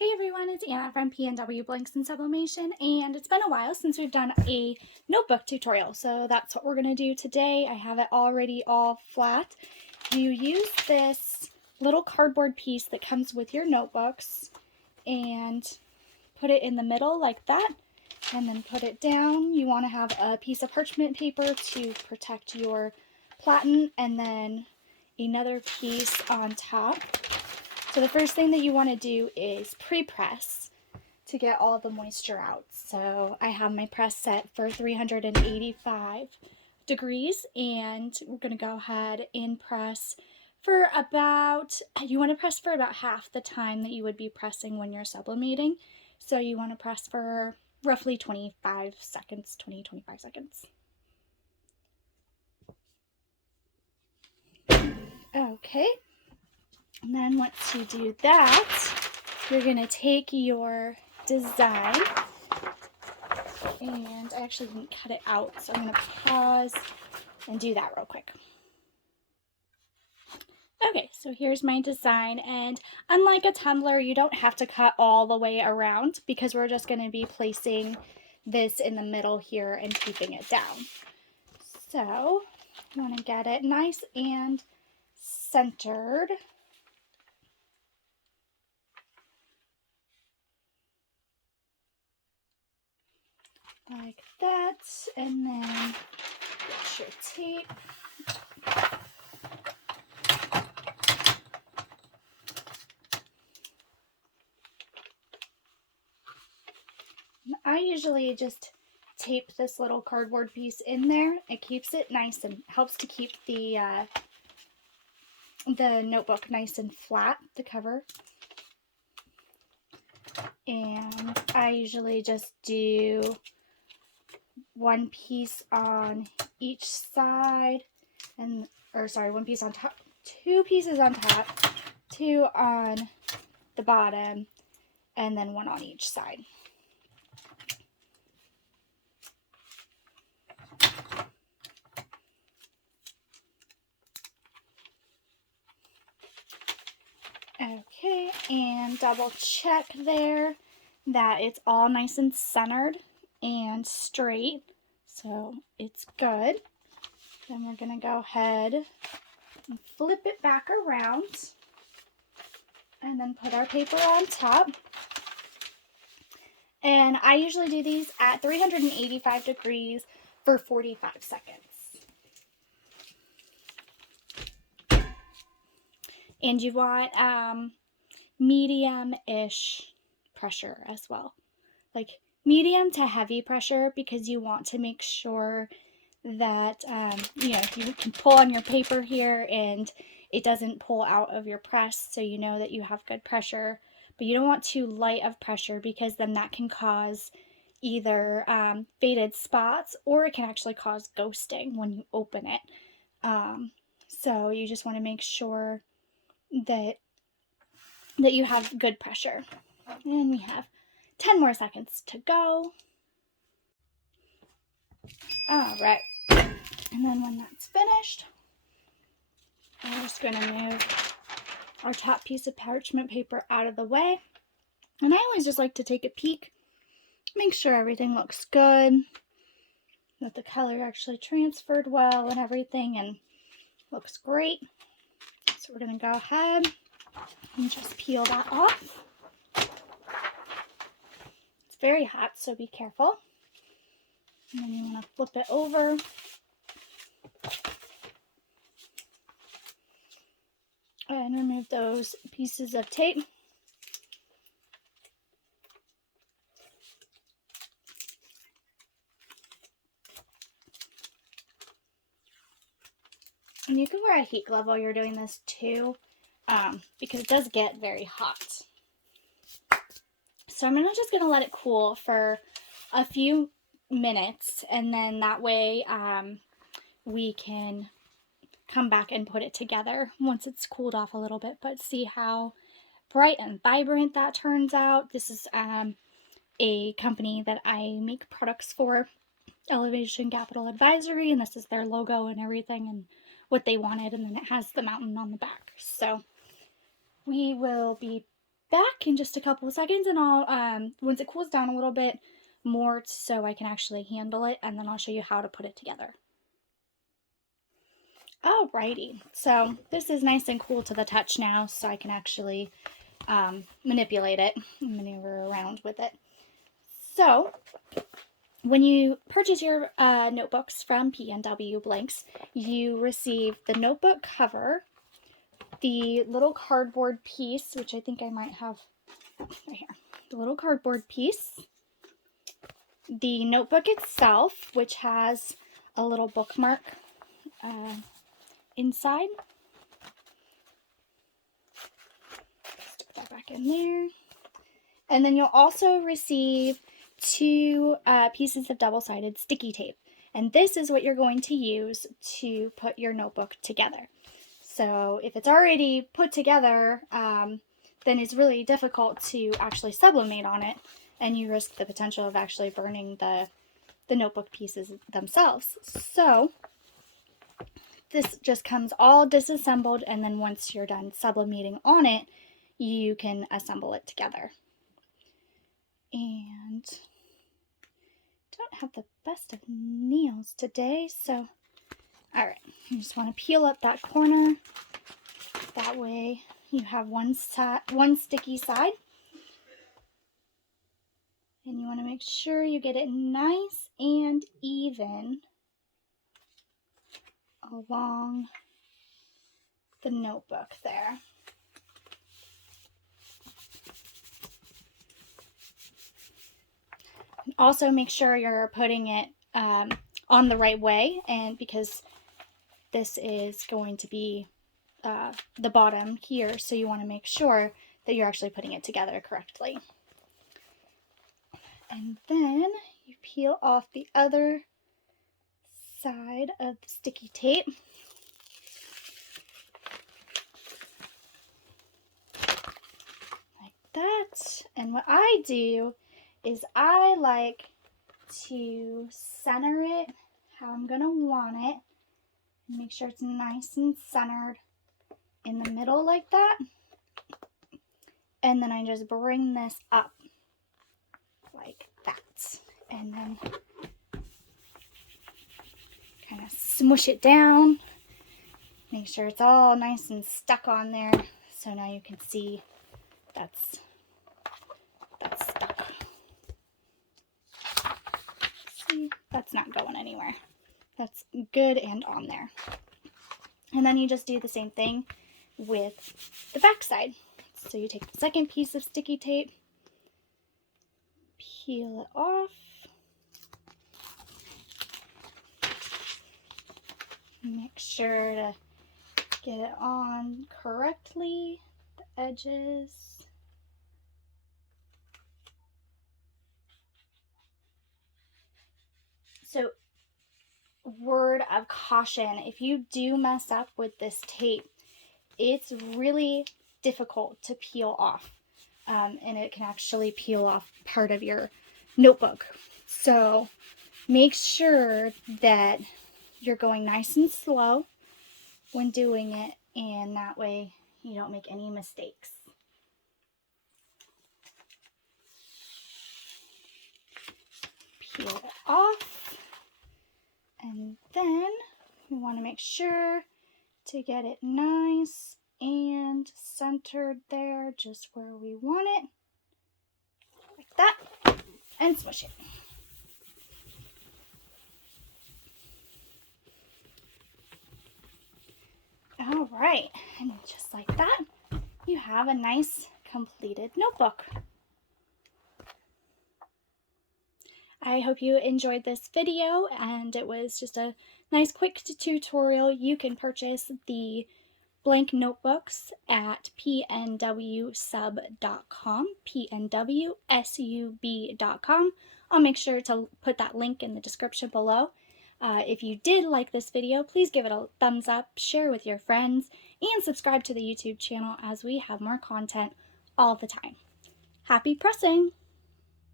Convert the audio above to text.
Hey everyone, it's Anna from PNW Blanks and Sublimation, and it's been a while since we've done a notebook tutorial, so that's what we're going to do today. I have it already all flat. You use this little cardboard piece that comes with your notebooks and put it in the middle like that, and then put it down. You want to have a piece of parchment paper to protect your platen, and then another piece on top. So the first thing that you want to do is pre-press to get all the moisture out. So I have my press set for 385 degrees, and we're going to go ahead and press for about, you want to press for about half the time that you would be pressing when you're sublimating. So you want to press for roughly 25 seconds, 25 seconds. Okay. And then once you do that, you're going to take your design, and I actually didn't cut it out, so I'm going to pause and do that real quick. Okay, so here's my design, and unlike a tumbler, you don't have to cut all the way around because we're just going to be placing this in the middle here and keeping it down. So you want to get it nice and centered. Like that, and then get your tape. I usually just tape this little cardboard piece in there. It keeps it nice and helps to keep the notebook nice and flat, the cover. And I usually just do one piece on each side, one piece on top, two pieces on top, two on the bottom, and then one on each side. Okay, and double check there that it's all nice and centered and straight, so it's good. Then we're going to go ahead and flip it back around and then put our paper on top. And I usually do these at 385 degrees for 45 seconds. And you want medium-ish pressure as well. Like medium to heavy pressure, because you want to make sure that, you can pull on your paper here and it doesn't pull out of your press, so you know that you have good pressure. But you don't want too light of pressure, because then that can cause either faded spots, or it can actually cause ghosting when you open it. So you just want to make sure that you have good pressure. And we have 10 more seconds to go. All right. And then when that's finished, we're just going to move our top piece of parchment paper out of the way. And I always just like to take a peek, make sure everything looks good, that the color actually transferred well and everything, and looks great. So we're going to go ahead and just peel that off. It's very hot, so be careful. And then you want to flip it over. And remove those pieces of tape. And you can wear a heat glove while you're doing this too, because it does get very hot. So I'm just going to let it cool for a few minutes, and then that way we can come back and put it together once it's cooled off a little bit. But see how bright and vibrant that turns out. This is a company that I make products for, Elevation Capital Advisory, and this is their logo and everything and what they wanted, and then it has the mountain on the back. So we will be back in just a couple of seconds, and I'll, once it cools down a little bit more so I can actually handle it, and then I'll show you how to put it together. Alrighty, so this is nice and cool to the touch now, so I can actually manipulate it, maneuver around with it. So, when you purchase your notebooks from PNW Blanks, you receive the notebook cover, the little cardboard piece, which I think I might have right here, the little cardboard piece, the notebook itself, which has a little bookmark inside. Stick that back in there. And then you'll also receive 2 pieces of double-sided sticky tape. And this is what you're going to use to put your notebook together. So if it's already put together, then it's really difficult to actually sublimate on it, and you risk the potential of actually burning the notebook pieces themselves. So this just comes all disassembled, and then once you're done sublimating on it, you can assemble it together. And don't have the best of nails today, so alright, you just want to peel up that corner. That way you have one sticky side. And you want to make sure you get it nice and even along the notebook there. And also make sure you're putting it on the right way, and because this is going to be the bottom here, so you want to make sure that you're actually putting it together correctly. And then you peel off the other side of the sticky tape. Like that. And what I do is I like to center it how I'm going to want it. And make sure it's nice and centered in the middle like that. And then I just bring this up like that. And then kind of smush it down. Make sure it's all nice and stuck on there. So now you can see that's stuck. See, that's not going anywhere. That's good and on there. And then you just do the same thing with the back side. So you take the second piece of sticky tape, peel it off, make sure to get it on correctly, the edges. So, word of caution, if you do mess up with this tape, it's really difficult to peel off, and it can actually peel off part of your notebook. So make sure that you're going nice and slow when doing it, and that way you don't make any mistakes. Peel it off, and then we want to make sure to get it nice and centered there, just where we want it, like that, and smush it. All right, and just like that, you have a nice completed notebook. I hope you enjoyed this video, and it was just a nice quick tutorial. You can purchase the blank notebooks at pnwsub.com, pnwsub.com. I'll make sure to put that link in the description below. If you did like this video, please give it a thumbs up, share with your friends, and subscribe to the YouTube channel as we have more content all the time. Happy pressing!